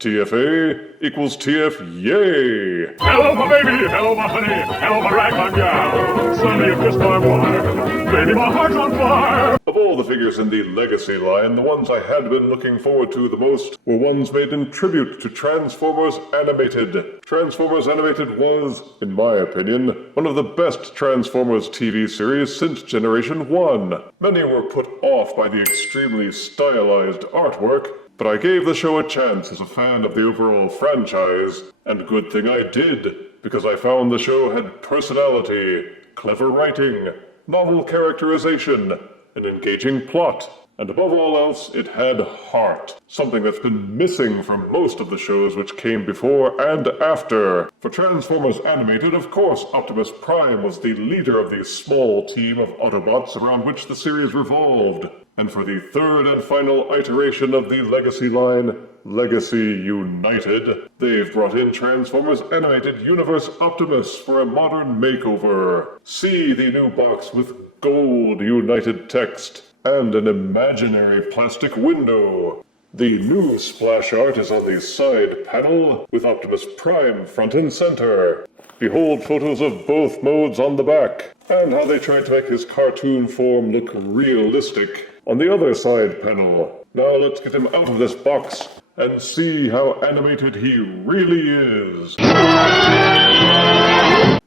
TFA equals TF yay! Hello, my baby! Hello, my honey! Hello, my ragtime gal! Sonny, you kissed my wife! Baby, my heart's on fire! Of all the figures in the Legacy line, the ones I had been looking forward to the most were ones made in tribute to Transformers Animated. Transformers Animated was, in my opinion, one of the best Transformers TV series since Generation 1. Many were put off by the extremely stylized artwork, but I gave the show a chance as a fan of the overall franchise, and good thing I did, because I found the show had personality, clever writing, novel characterization, an engaging plot, and above all else, it had heart, something that's been missing from most of the shows which came before and after. For Transformers Animated, of course, Optimus Prime was the leader of the small team of Autobots around which the series revolved. And for the third and final iteration of the Legacy line, Legacy United, they've brought in Transformers Animated Universe Optimus for a modern makeover. See the new box with gold United text and an imaginary plastic window. The new splash art is on the side panel with Optimus Prime front and center. Behold photos of both modes on the back, and how they tried to make his cartoon form look realistic on the other side panel. Now let's get him out of this box and see how animated he really is.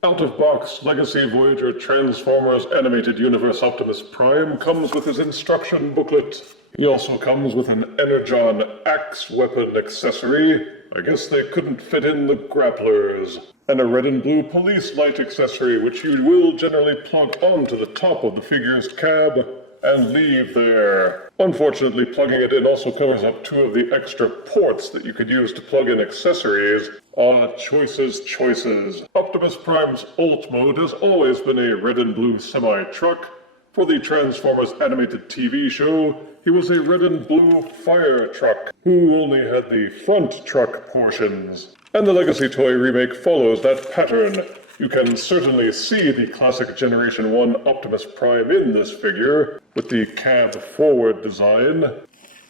Out of box, Legacy Voyager Transformers Animated Universe Optimus Prime comes with his instruction booklet. He also comes with an Energon axe weapon accessory. I guess they couldn't fit in the grapplers. And a red and blue police light accessory, which you will generally plug onto the top of the figure's cab and leave there. Unfortunately, plugging it in also covers up 2 of the extra ports that you could use to plug in accessories. Choices. Optimus Prime's Alt mode has always been a red and blue semi-truck. For the Transformers Animated TV show, he was a red and blue fire truck, who only had the front truck portions. And the Legacy toy remake follows that pattern. You can certainly see the classic Generation 1 Optimus Prime in this figure, with the cab forward design,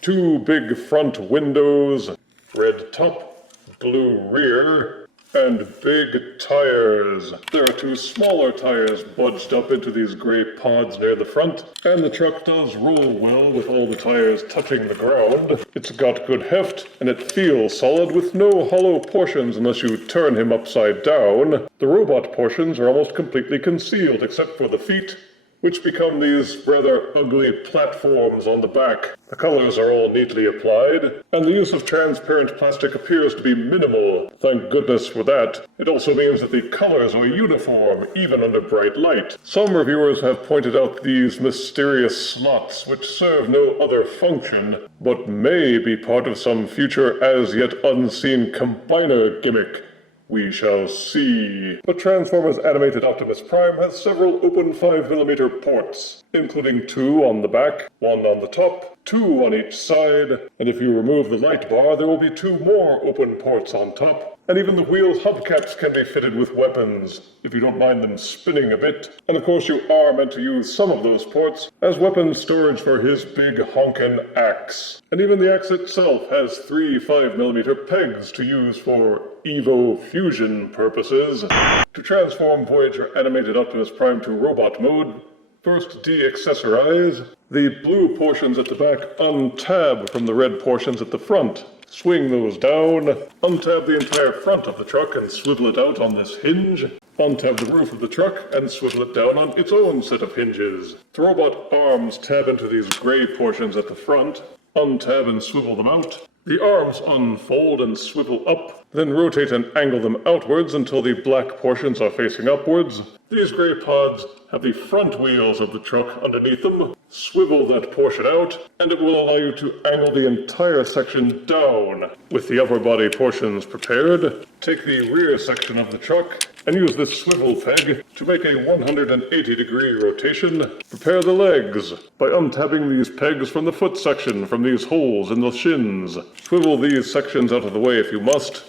2 big front windows, red top, blue rear, and big tires. There are 2 smaller tires budged up into these gray pods near the front, and the truck does roll well with all the tires touching the ground. It's got good heft, and it feels solid with no hollow portions unless you turn him upside down. The robot portions are almost completely concealed except for the feet, which become these rather ugly platforms on the back. The colors are all neatly applied, and the use of transparent plastic appears to be minimal. Thank goodness for that. It also means that the colors are uniform, even under bright light. Some reviewers have pointed out these mysterious slots, which serve no other function, but may be part of some future as-yet unseen combiner gimmick. We shall see. But Transformers Animated Optimus Prime has several open 5mm ports, including 2 on the back, 1 on the top, 2 on each side, and if you remove the light bar, there will be 2 more open ports on top. And even the wheel hubcaps can be fitted with weapons, if you don't mind them spinning a bit. And of course you are meant to use some of those ports as weapon storage for his big honkin' axe. And even the axe itself has 3 5mm pegs to use for Evo fusion purposes. To transform Voyager Animated Optimus Prime to robot mode, first de-accessorize. The blue portions at the back untab from the red portions at the front. Swing those down, untab the entire front of the truck and swivel it out on this hinge. Untab the roof of the truck and swivel it down on its own set of hinges. The robot arms tab into these gray portions at the front. Untab and swivel them out. The arms unfold and swivel up, then rotate and angle them outwards until the black portions are facing upwards. These gray pods have the front wheels of the truck underneath them. Swivel that portion out, and it will allow you to angle the entire section down. With the upper body portions prepared, take the rear section of the truck and use this swivel peg to make a 180-degree rotation. Prepare the legs by untabbing these pegs from the foot section from these holes in the shins. Swivel these sections out of the way if you must.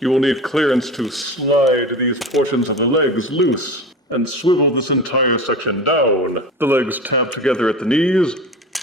You will need clearance to slide these portions of the legs loose and swivel this entire section down. The legs tab together at the knees,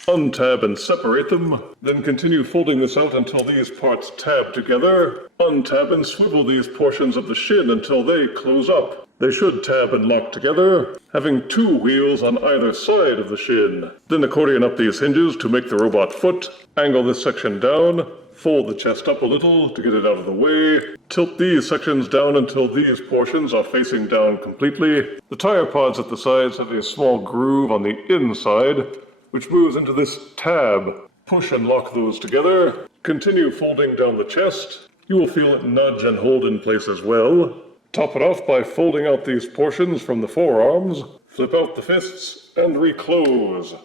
Untab and separate them, then continue folding this out until these parts tab together. Untab and swivel these portions of the shin until they close up. They should tab and lock together, having 2 wheels on either side of the shin. Then accordion up these hinges to make the robot foot, angle this section down, fold the chest up a little to get it out of the way, tilt these sections down until these portions are facing down completely. The tire pods at the sides have a small groove on the inside, which moves into this tab. Push and lock those together. Continue folding down the chest. You will feel it nudge and hold in place as well. Top it off by folding out these portions from the forearms, flip out the fists, and reclose.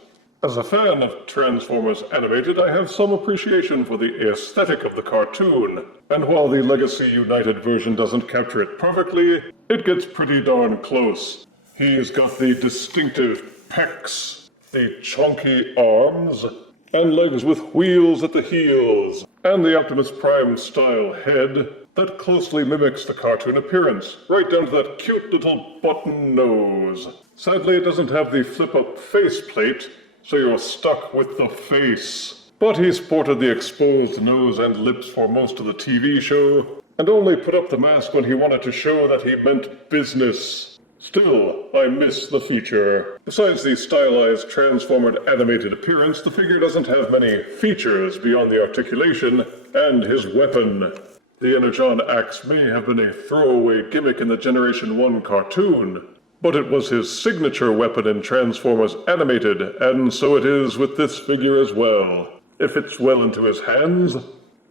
As a fan of Transformers Animated, I have some appreciation for the aesthetic of the cartoon, and while the Legacy United version doesn't capture it perfectly, it gets pretty darn close. He's got the distinctive pecs, the chunky arms, and legs with wheels at the heels, and the Optimus Prime style head that closely mimics the cartoon appearance, right down to that cute little button nose. Sadly, it doesn't have the flip-up faceplate, so you're stuck with the face. But he sported the exposed nose and lips for most of the TV show, and only put up the mask when he wanted to show that he meant business. Still, I miss the feature. Besides the stylized, transformed animated appearance, the figure doesn't have many features beyond the articulation and his weapon. The Energon axe may have been a throwaway gimmick in the Generation 1 cartoon, but it was his signature weapon in Transformers Animated, and so it is with this figure as well. It fits well into his hands,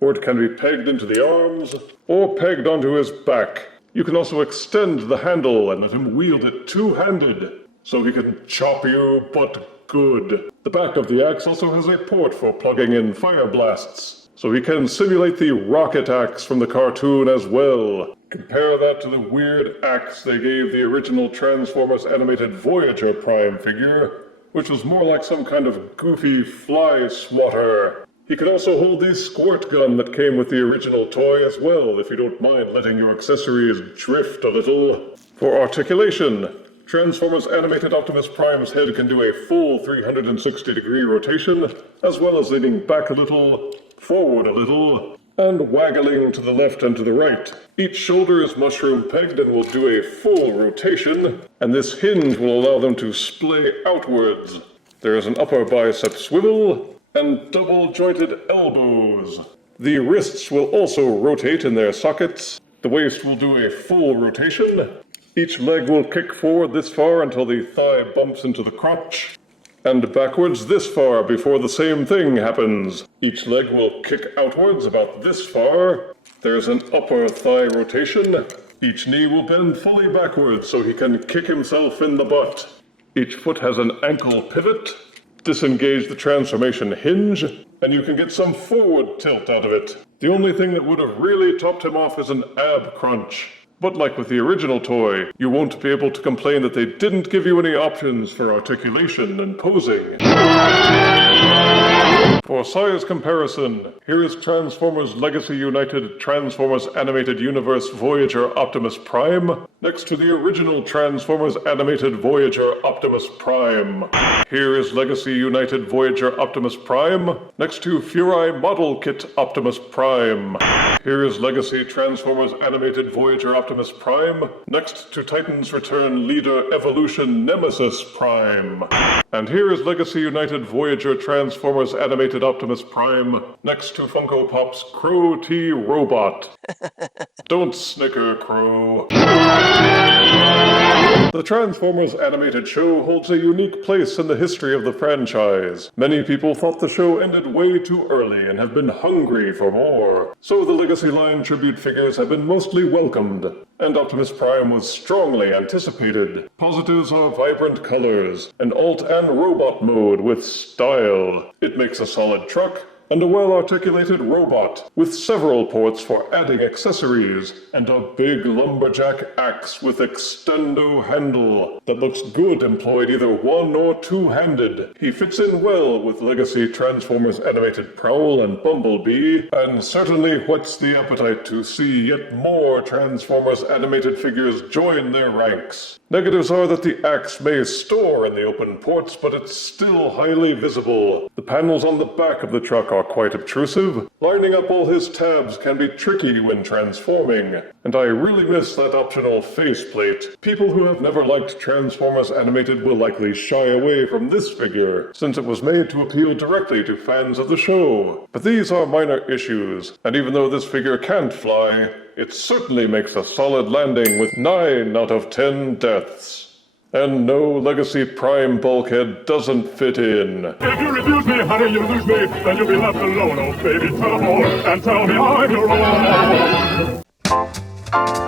or it can be pegged into the arms, or pegged onto his back. You can also extend the handle and let him wield it two-handed, so he can chop you, but good. The back of the axe also has a port for plugging in fire blasts, so he can simulate the rocket axe from the cartoon as well. Compare that to the weird axe they gave the original Transformers Animated Voyager Prime figure, which was more like some kind of goofy fly swatter. He could also hold the squirt gun that came with the original toy as well, if you don't mind letting your accessories drift a little. For articulation, Transformers Animated Optimus Prime's head can do a full 360-degree rotation, as well as leaning back a little, forward a little, and waggling to the left and to the right. Each shoulder is mushroom pegged and will do a full rotation, and this hinge will allow them to splay outwards. There is an upper bicep swivel, and double-jointed elbows. The wrists will also rotate in their sockets. The waist will do a full rotation. Each leg will kick forward this far until the thigh bumps into the crotch, and backwards this far before the same thing happens. Each leg will kick outwards about this far. There's an upper thigh rotation. Each knee will bend fully backwards so he can kick himself in the butt. Each foot has an ankle pivot. Disengage the transformation hinge, and you can get some forward tilt out of it. The only thing that would have really topped him off is an ab crunch. But like with the original toy, you won't be able to complain that they didn't give you any options for articulation and posing. For size comparison, here is Transformers Legacy United Transformers Animated Universe Voyager Optimus Prime, next to the original Transformers Animated Voyager Optimus Prime. Here is Legacy United Voyager Optimus Prime, next to Furai Model Kit Optimus Prime. Here is Legacy Transformers Animated Voyager Optimus Prime, next to Titan's Return Leader Evolution Nemesis Prime. And here is Legacy United Voyager Transformers Animated Optimus Prime, next to Funko Pop's Crow T Robot. Don't snicker, Crow. The Transformers Animated Show holds a unique place in the history of the franchise. Many people thought the show ended way too early and have been hungry for more. So the Legacy line tribute figures have been mostly welcomed, and Optimus Prime was strongly anticipated. Positives are vibrant colors, an alt and robot mode with style. It makes a solid truck, and a well-articulated robot, with several ports for adding accessories, and a big lumberjack axe with extendo handle that looks good employed either one or two-handed. He fits in well with Legacy Transformers Animated Prowl and Bumblebee, and certainly whets the appetite to see yet more Transformers animated figures join their ranks. Negatives are that the axe may store in the open ports, but it's still highly visible. The panels on the back of the truck are quite obtrusive. Lining up all his tabs can be tricky when transforming. And I really miss that optional faceplate. People who have never liked Transformers Animated will likely shy away from this figure, since it was made to appeal directly to fans of the show. But these are minor issues, and even though this figure can't fly, it certainly makes a solid landing with 9 out of 10 deaths. And no Legacy Prime bulkhead doesn't fit in. If you refuse me, honey, you lose me. Then you'll be left alone, oh baby. Tell them all and tell me I'm your own.